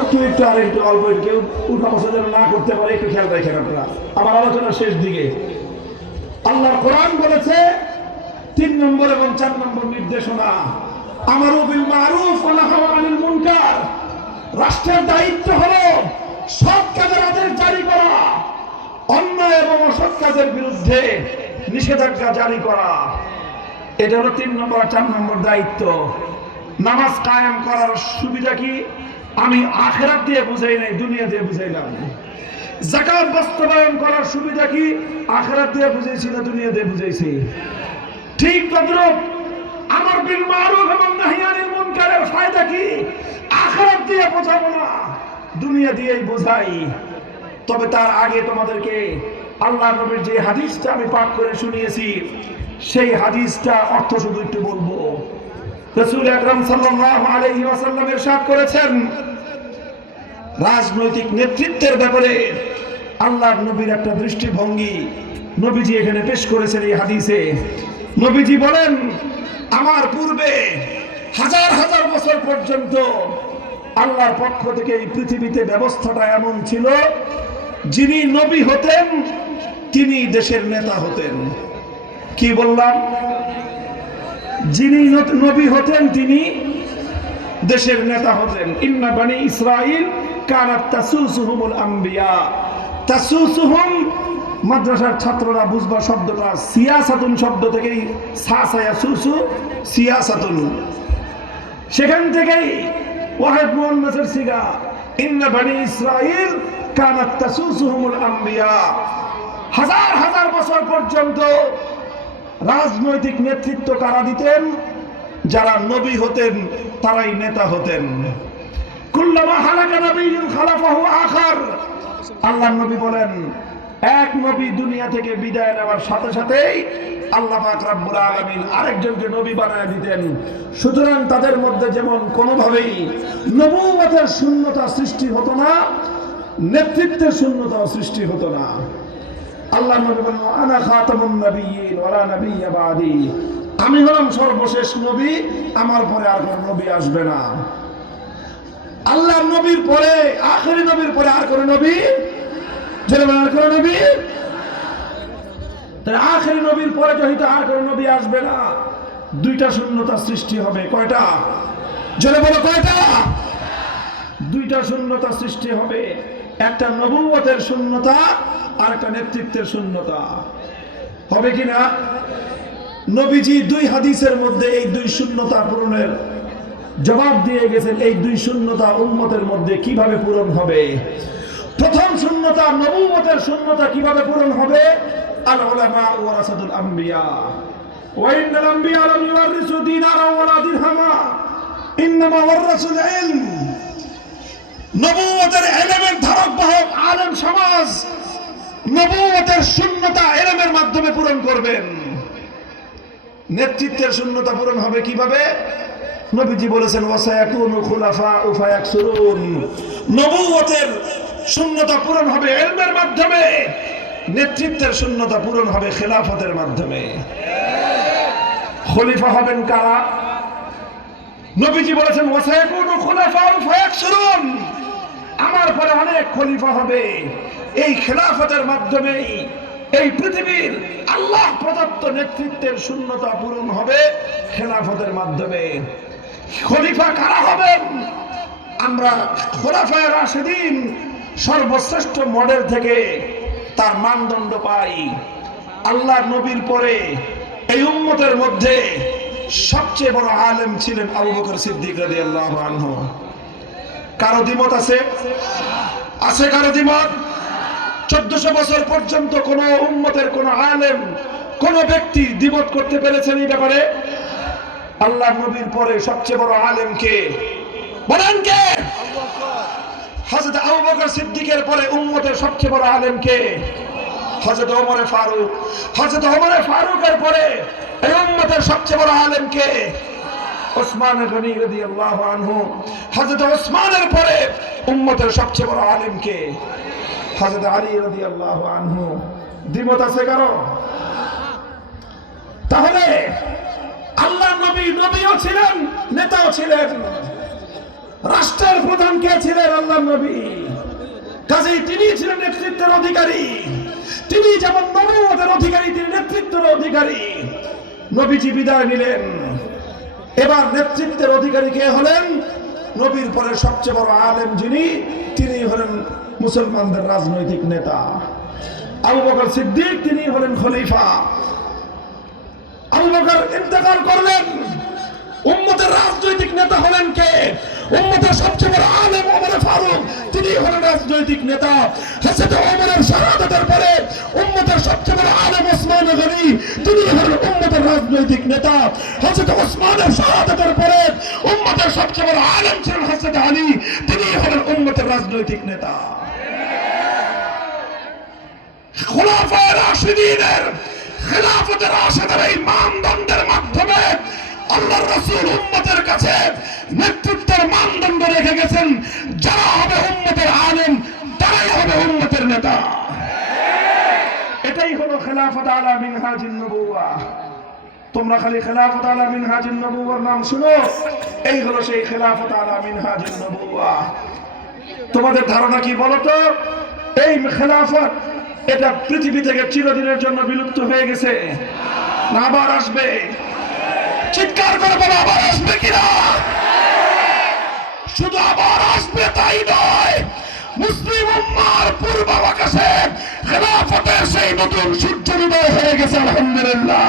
একটু একটু আর একটু অল্প কেউ উল্টা বছর যেন না করতে পারে একটু খেয়াল রাখেন আপনারা। আমার আলোচনার শেষ দিকে আল্লাহর কোরআন বলেছে 3 নম্বর এবং 4 নম্বর নির্দেশনা, আমারু বিল মারুফ ওয়া নাহু আনিল মুনকার। রাষ্ট্রের দায়িত্ব হলো সৎ কাজের আদেশ জারি করা, অন্যায় এবং অসৎ কাজের বিরুদ্ধে নিষেধাজ্ঞা জারি করা। এটা হলো 3 নম্বর আর 4 নম্বর দায়িত্ব। নামাজ কায়েম করার সুবিধা কি? আমি আখিরাত দিয়ে বুঝাই নাই, দুনিয়া দিয়ে বুঝাইলাম। যাকাত বাস্তবায়ন করার সুবিধা কি? আখিরাত দিয়ে বুঝাইছি না দুনিয়া দিয়ে বুঝাইছি? ঠিক তদ্রুপ আমর বিল মারুফ এবং নাহি আনিল মুনকারের ফায়দা কি? আখিরাত দিয়ে বোঝাবো না, দুনিয়া দিয়েই বোঝাই। তবে তার আগে তোমাদেরকে আল্লাহ নবীর যে হাদিসটা আমি পাঠ করে শুনিয়েছি, সেই হাদিসটা অর্থ শুধু একটু বলবো। রাসূল আকরাম সাল্লাল্লাহু আলাইহি ওয়াসাল্লাম ইরশাদ করেছেন, রাজনৈতিক নেতৃত্বের ব্যাপারে আল্লাহর নবীর একটা দৃষ্টিভঙ্গি নবীজি এখানে পেশ করেছেন এই হাদিসে। নবীজি বলেন, আমার পূর্বে হাজার হাজার বছর পর্যন্ত আল্লাহর পক্ষ থেকে এই পৃথিবীতে ব্যবস্থাটা এমন ছিল, যিনি নবী হতেন তিনি দেশের নেতা হতেন। কি বললাম? যিনি নবী হতেন তিনি দেশের নেতা হতেন। ইন্না বানি ইসরাইল কানাত তাসুসুহুমুল আম্বিয়া। তাসুসুহুম মাদ্রাসার ছাত্ররা বুঝবা শব্দটা সিয়াসাতুন শব্দ থেকেই সাসায়াসুসু সিয়াসাতুন, সেখান থেকেই ওয়াহিদ মুআন্নাসের সিগা। ইন্না বানি ইসরাইল কানাত তাসুসুহুমুল আম্বিয়া। হাজার হাজার বছর পর্যন্ত রাজনৈতিক নেতৃত্ব কারা দিতেন? যারা নবী হতেন তারাই নেতা হতেন। কুল্লামা হালাকা নবিয়্যুন খালাফাহু আখার। আল্লাহর নবী বলেন, এক নবী দুনিয়া থেকে বিদায় নেওয়ার সাথে সাথেই আল্লাহ পাক রব্বুল আলামিন আরেকজনকে নবী বানায় দিতেন। সুতরাং তাদের মধ্যে যেমন কোনোভাবেই নবুয়তের শূন্যতা সৃষ্টি হতো না, নেতৃত্বের শূন্যতাও সৃষ্টি হতো না। আল্লাহ নবী বলেন, আনা খাতামুন নবিয়্যিন ওয়া লা নাবিয়্যা বাদি। আমি হলাম সর্বশেষ নবী, আমার পরে আর কোন নবী আসবে না। আল্লাহর নবীর পরে, আখেরি নবীর পরে আর কোন নবী, আর কোন নবী, তাহলে আখেরি নবীর পরে যেহেতু আর কোন নবী আসবে না, দুইটা শূন্যতা সৃষ্টি হবে। কয়টা? জোরে বলো কয়টা? দুইটা শূন্যতা সৃষ্টি হবে, একটা নবুয়তের শূন্যতা আর একটা নেতৃত্বের শূন্যতা। হবে কিনা? নবীজি 2 হাদিসের মধ্যে এই 2 শূন্যতা পূরণের জবাব দিয়ে গেছেন। এই 2 শূন্যতা উম্মতের মধ্যে কিভাবে পূরণ হবে? প্রথম শূন্যতা, নবুয়তের শূন্যতা কিভাবে পূরণ হবে? আল উলামা ওয়ারাসাতুল আম্বিয়া ওয়া ইন্নাল আম্বিয়া লাম ইওয়ারিসু দিনারা ওয়ালা দিরহামা ইন্নামা ওয়ারাসুল ইলম। নবুয়তের ইলমের ধারক বাহক আলেম সমাজ নবুয়তের শূন্যতা ইলমের মাধ্যমে পূরণ করবেন। নেতৃত্বের শূন্যতা পূরণ হবে কিভাবে? নবীজি বলেছেন, ওয়াসায়াকুনু খুলাফাউ ফায়াকসুরুন। নবুয়তের শূন্যতা পূরণ হবে ইলমের মাধ্যমে, নেতৃত্বের শূন্যতা পূরণ হবে খেলাফতের মাধ্যমে। খলিফা হবেন কারা? নবীজি বলেছেন, ওয়াসায়াকুনু খুলাফাউ ফায়াকসুরুন। আমার পরে অনেক খলিফা হবে। এই খেলাফতের মাধ্যমেই এই পৃথিবীর আল্লাহ প্রদত্ত নেতৃত্বের শূন্যতা পূরণ হবে খেলাফতের মাধ্যমে। খলিফা কারা হবেন? আমরা খোলাফায়ে রাশিদিন সর্বশ্রেষ্ঠ মডেল থেকে তার মানদণ্ড পাই। আল্লাহর নবীর পরে এই উম্মতের মধ্যে সবচেয়ে বড় আলেম ছিলেন আবু বকর সিদ্দিক রাদিয়াল্লাহু আনহু। কারো দ্বিমত আছে? আছে কারো দ্বিমত? 1400 বছর পর্যন্ত কোন উম্মতের কোন আলেম, কোন ব্যক্তি দ্বিমত করতে পেরেছেন এই ব্যাপারে? আল্লাহর নবীর পরে সবচেয়ে বড় আলেম কে? বলেন কে? হযরত আবু বকর সিদ্দিকের পরে উম্মতের সবচেয়ে বড় আলেম কে? হযরত ওমর ফারুক। হযরত ওমর ফারুকের পরে এই উম্মতের সবচেয়ে বড় আলেম কে? ওসমান গনি রাদিয়াল্লাহু আনহু। হযরত ওসমানের পরে উম্মতের সবচেয়ে বড় আলেম কে? হযরত আলী রাদিয়াল্লাহু আনহু। দ্বিমত আছে কারো? তাহলে আল্লাহর নবী নবীও ছিলেন, নেতাও ছিলেন। রাষ্ট্রের প্রধান কে ছিলেন? আল্লাহর নবী। কাজেই তিনি ছিলেন নেতৃত্বের অধিকারী। তিনি যেমন নবুয়তের অধিকারী, তিনি নেতৃত্বের অধিকারী। নবীজি বিদায় নিলেন। এবার নেতৃত্বের অধিকারী কে হলেন? নবীর পরে সবচেয়ে বড় আলেম যিনি, তিনি হলেন মুসলমানদের রাজনৈতিক নেতা আবু বকর সিদ্দিক, তিনি হলেন খলিফা। আবু বকর ইন্তেকাল করলেন। উম্মতের রাজনৈতিক নেতা হলেন কে? উম্মতের সবচেয়ে বড় আলেম ওমর ফারুক, তিনি হলেন রাজনৈতিক নেতা। হযরত ওমরের শাহাদাতের পরে উম্মতের সবচেয়ে বড় আলেম ওসমান গনি, তিনি হলেন উম্মতের রাজনৈতিক নেতা। হযরত ওসমানের শাহাদাতের পরে উম্মতের সবচেয়ে বড় আলেম ছিলেন হযরত আলী, তিনি হলেন উম্মতের রাজনৈতিক নেতা। খুলাফায়ে রাশিদিনের খেলাফতের রাশেদের এই মানদণ্ডের মাধ্যমে আল্লাহর রাসূল উম্মতের কাছে নেতৃত্বের মানদণ্ড রেখে গেছেন। যারা হবে উম্মতের আলেম, তারাই হবে উম্মতের নেতা। এটাই হলো খেলাফত আলা মিনহাজিন নবুওয়াহ। তোমরা খালি খেলাফত আলা মিনহাজিন নবুওয়ার নাম শুনো, এই হলো সেই খেলাফত আলা মিনহাজিন নবুওয়াহ। তোমাদের ধারণা কি বলো তো? এই খেলাফত এটা পৃথিবী থেকে চিরদিনের জন্য বিলুপ্ত হয়ে গেছে না আবার আসবে? চিৎকার করে বলো, আবার আসবে কিনা? শুধু আবার আসবে তাই নয়, মুসলিম উম্মার পূর্বাকাশে খেলাফতের সেই নতুন সূর্য উদয় হয়ে গেছে, আলহামদুলিল্লাহ।